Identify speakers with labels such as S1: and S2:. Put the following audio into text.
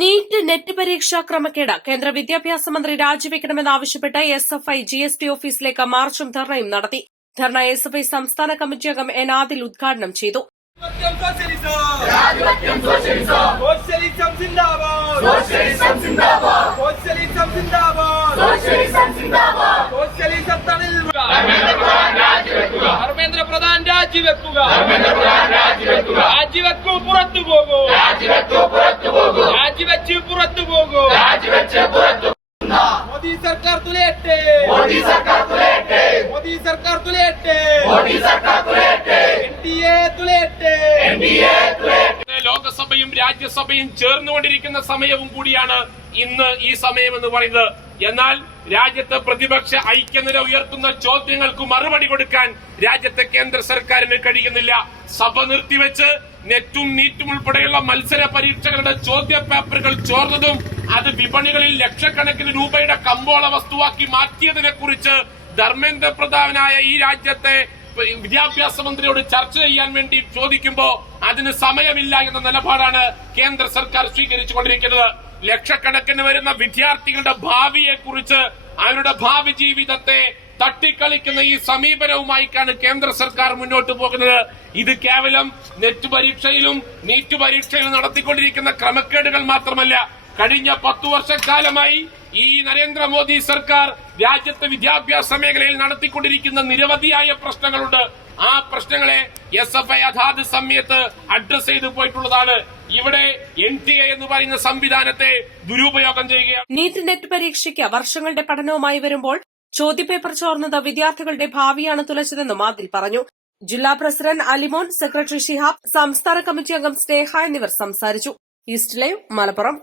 S1: NEET net പരീക്ഷാ ക്രമക്കേട്. കേന്ദ്ര വിദ്യാഭ്യാസ മന്ത്രി രാജിവെക്കണമെന്നാവശ്യപ്പെട്ട് S F I G S T ഓഫീസിലേക്ക് മാർച്ചും ധർണയും നടത്തി. ധർണ എസ് എഫ് ഐ സംസ്ഥാന കമ്മിറ്റി അംഗം എൻ ആദിൽ ഉദ്ഘാടനം ചെയ്തു.
S2: ധർമ്മേന്ദ്ര പ്രധാൻ സോഷ്യലിസം മോദി സർക്കാർ തുലയട്ടെ. മോദി സർക്കാർ തുലയട്ടെ. മോദി സർക്കാർ തുലയട്ടെ. മോദി സർക്കാർ തുലയട്ടെ. എൻ ഡി എ തുലയട്ടെ.
S3: ലോകസഭയും രാജ്യസഭയും ചേർന്നുകൊണ്ടിരിക്കുന്ന സമയവും കൂടിയാണ് ഇന്ന് ഈ സമയം എന്ന് പറയുന്നത്. എന്നാൽ രാജ്യത്തെ പ്രതിപക്ഷ ഐക്യനില ഉയർത്തുന്ന ചോദ്യങ്ങൾക്ക് മറുപടി കൊടുക്കാൻ രാജ്യത്തെ കേന്ദ്ര സർക്കാരിന് കഴിയുന്നില്ല. സഭ നിർത്തിവെച്ച് നെറ്റും നീറ്റും ഉൾപ്പെടെയുള്ള മത്സര പരീക്ഷകളുടെ ചോദ്യ പേപ്പറുകൾ ചോർന്നതും അത് വിപണികളിൽ ലക്ഷക്കണക്കിന് രൂപയുടെ കമ്പോള വസ്തുവാക്കി മാറ്റിയതിനെ കുറിച്ച് ധർമ്മേന്ദ്ര പ്രധാനായ ഈ രാജ്യത്തെ വിദ്യാഭ്യാസ മന്ത്രിയോട് ചർച്ച ചെയ്യാൻ വേണ്ടി ചോദിക്കുമ്പോൾ അതിന് സമയമില്ല എന്ന നിലപാടാണ് കേന്ദ്ര സർക്കാർ സ്വീകരിച്ചുകൊണ്ടിരിക്കുന്നത്. ലക്ഷക്കണക്കിന് വരുന്ന വിദ്യാർത്ഥികളുടെ ഭാവിയെ കുറിച്ച് അവരുടെ ഭാവി ജീവിതത്തെ തട്ടിക്കളിക്കുന്ന ഈ സമീപനവുമായിട്ടാണ് കേന്ദ്ര സർക്കാർ മുന്നോട്ട് പോകുന്നത്. ഇത് കേവലം നെറ്റ് പരീക്ഷയിലും നീറ്റ് പരീക്ഷയിലും നടത്തിക്കൊണ്ടിരിക്കുന്ന ക്രമക്കേടുകൾ മാത്രമല്ല കഴിഞ്ഞ പത്തു വർഷക്കാലമായി ഈ നരേന്ദ്രമോദി സർക്കാർ രാജ്യത്തെ വിദ്യാഭ്യാസ മേഖലയിൽ നടത്തിക്കൊണ്ടിരിക്കുന്ന നിരവധിയായ പ്രശ്നങ്ങളുണ്ട്. ആ പ്രശ്നങ്ങളെ എസ് എഫ് ഐ അതാത് സമയത്ത് അഡ്രസ് ചെയ്തു പോയിട്ടുള്ളതാണ്. ഇവിടെ എൻ ടി എ എന്ന് പറയുന്ന സംവിധാനത്തെ ദുരുപയോഗം ചെയ്യുകയാണ്.
S1: നീറ്റ് നെറ്റ് പരീക്ഷയ്ക്ക് വർഷങ്ങളുടെ പഠനവുമായി വരുമ്പോൾ ചോദ്യപേപ്പർ ചോർന്നത് വിദ്യാർത്ഥികളുടെ ഭാവിയാണ് തുലച്ചതെന്നും ആദിൽ പറഞ്ഞു. ജില്ലാ പ്രസിഡന്റ് അലിമോൻ സെക്രട്ടറി ഷിഹാബ് സംസ്ഥാന കമ്മിറ്റി അംഗം സ്നേഹ എന്നിവർ സംസാരിച്ചു. East live Malappuram.